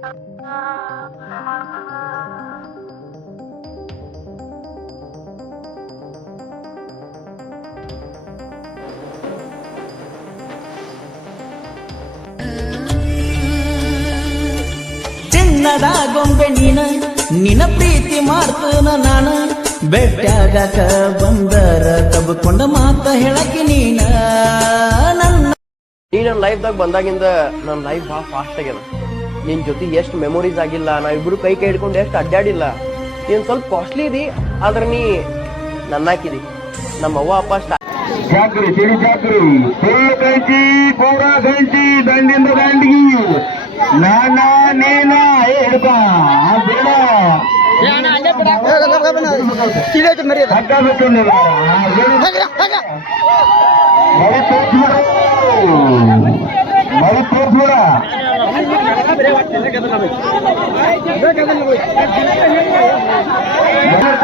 ಚಿನ್ನದ ಗೊಂಬೆ ನಿನ್ನ ಪ್ರೀತಿ ಮಾಡ್ತನ ನಾನು ಬೆಟ್ಟಾಗಕ ಬಂದರ ತಬ್ಕೊಂಡ ಮಾತ ಹೇಳಕ್ಕೆ ನೀನ ನನ್ನ ಲೈಫ್ದಾಗ ಬಂದಾಗಿಂದ ನನ್ನ ಲೈಫ್ ಭಾಳ ಫಾಸ್ಟ್ ಆಗ್ಯದ. ನಿನ್ ಜೊತೆ ಎಷ್ಟು ಮೆಮೊರೀಸ್ ಆಗಿಲ್ಲ, ನಾವಿಬ್ರು ಕೈ ಹಿಡ್ಕೊಂಡು ಎಷ್ಟು ಅಡ್ಡಾಡಿಲ್ಲ. ನೀನ್ ಸ್ವಲ್ಪ ಕಾಸ್ಟ್ಲಿ ಇದಿ, ಆದ್ರೆ ನೀ ನನ್ನಾಕಿದಿ. ನಮ್ಮ ಅವ್ವ ಅಪ್ಪ ಜಾಕ್ರಿ ಸಿಡಿ ಜಾಕ್ರಿ ಫುಲ್ ಗಂಜಿ ಪೂರಾ ಗಂಜಿ ದಂಡಿಂದ ದಂಡಿಗಿ ನಾನ ನೀನ ಹಿಡ್ಕ ಬೇಡ ಹಗ್ಗ ಬಿಟ್ಟಿಲ್ಲ ಮರಿ ತೋರ್ಸ್ಬೇಡ ಮರಿ ತೋರ್ಸ್ಬೇಡ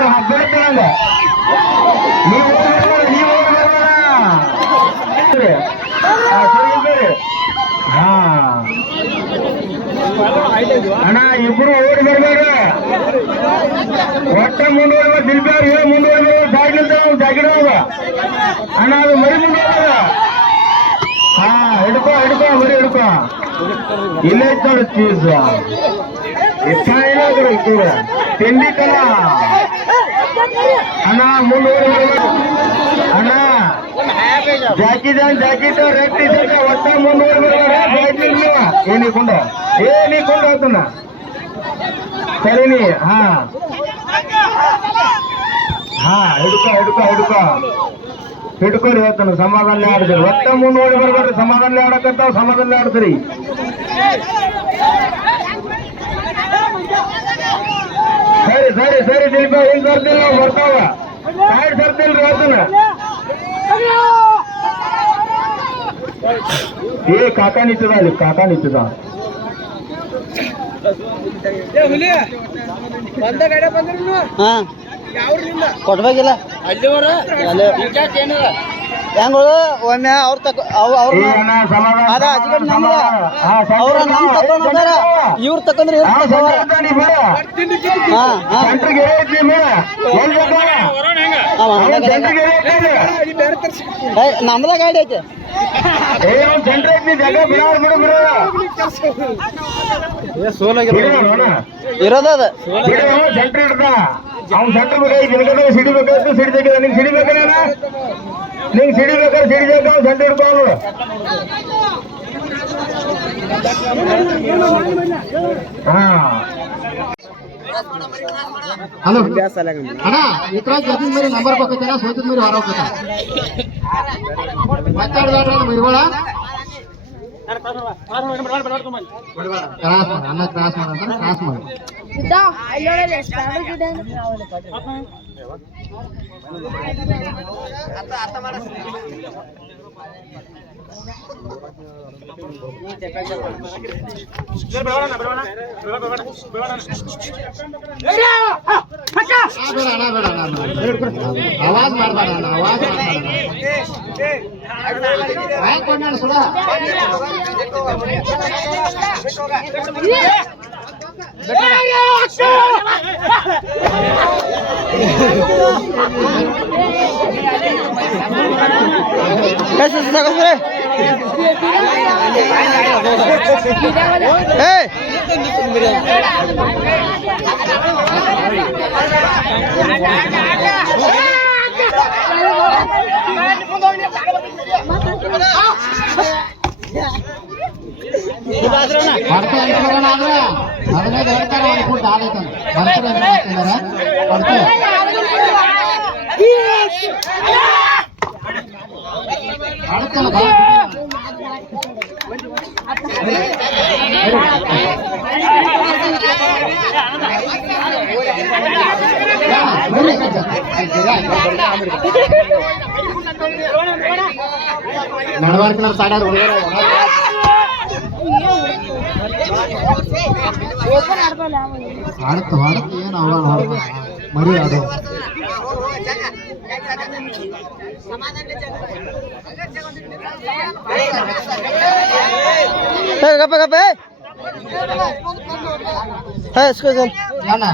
ಹಬ್ಬ ನೀವು ಅಣ್ಣ ಇಬ್ರು ಓಡಿ ಬರ್ಬೇಡ, ಒಟ್ಟ ಮುಂದುವರೆದ ಶಿಲ್ಪಿಯವ್ರು ಹೇಳಿ ಮುಂದುವರೆದ ಜಾಗಿಲ್ದ ಜಾಗಿಡ ಹೋಗ ಅಣ್ಣ, ಅದು ಮರಿ ಮುಂದುವರೆದ. ಹಾ ಹಿಡ್ಕೋ ಹಿಡ್ಕೋ ಮರಿ ಹಿಡ್ಕೋ. ಇಲ್ಲೇ ಇತ್ತು ಚೀಸ್ ಇಷ್ಟ ತಿಂಡಿ ಕಲ ಅಣ್ಣ ಮುಂದುವರೆ ಅಣ್ಣ ಜಾಕಿಟ್ ರೆಡ್ ಟಿ ಶರ್ಟ್ ಒಟ್ಟ ಮುಂದುವರೆ ಏನಿಕೊಂಡು ಆತನ ಸರಿನಿ. ಹಾ ಹಿಡ್ಕೊರಿ ಹೇಳ್ತಾನ. ಸಮಾಧಾನ ಆಡ್ತೀರಿ, ಒಟ್ಟ ಮುಂದೋಡಿ ಬರ್ಬೇಡ್ರಿ. ಸಮಾಧಾನ ಆಡಕಂತಾವ, ಸಮಾಧಾನ ಆಡ್ತೀರಿ. ಸರಿ ದಿಲ್ಪ ಏನ್ ಸರ್ತಿಲ್ಲ ನಾವು ಬರ್ತಾವ ಸೈಡ್ ಸರ್ತಿಲ್ರಿ ಹೇಳ್ತಾನ. ಏ ಕಾಕಾ ನಿಂತದ ಅಲ್ಲಿ, ಕಾಕಾ ನಿಂತದ. ಕೊಡ್ಬೇಕಿಲ್ಲ ಹೆಂಗ ಒಮ್ಮೆ ಅವ್ರ ಇವ್ರ ತಕೊಂಡ್ರೆ ನಮ್ದ ಗಾಡಿ ಐತೆ ಇರೋದ ಅವ್ನು ಸೆಂಟ್ರ್ ಬೇಕಾಗಿ ಸಿಡಿ ಬೇಕಾಯ್ತು, ಸಿಡಿ ತೆಗಿದ. ನಿಂಗೆ ಸಿಡಿ ಬೇಕಲ್ಲ, ನಿಂಗೆ ಸಿಡಿ ಬೇಕಾದ್ರೆ ಸಿಡಿ ಬೇಕು, ಅವ್ನು ಸೆಂಟ್ರ್ ಹಿಡ್ಕೊಂಡು. ಹಲೋ ಅಣ್ಣ ಇತರ ಗೆದ್ದಿನ ಮೇಲೆ ನಂಬರ್ ಬೇಕೈತೆ, ಸೋತಿದ ಮೇಲೆ ಹೊರ ಹೋಗ್ತೈತ. ಮಾತಾಡ್ದಾಡ್ರ ಇರುವಳ ಕ್ರಾಸ್ ಮಾಡ, ಅನ್ನ ಕ್ರಾಸ್ ಮಾಡ ಅಂತ ಕ್ರಾಸ್ ಮಾಡಿ. आवाज मारबार आवाज सुना कैसे ನಡವರ್ಕನ ಸಾಡ ಆಡ್ತು ಏನು ಮರಿ ಆಡೋ ಗಪ್ಪ ಹಾ ಎಸ್ಕೋ ಸರ್ ಅಣ್ಣ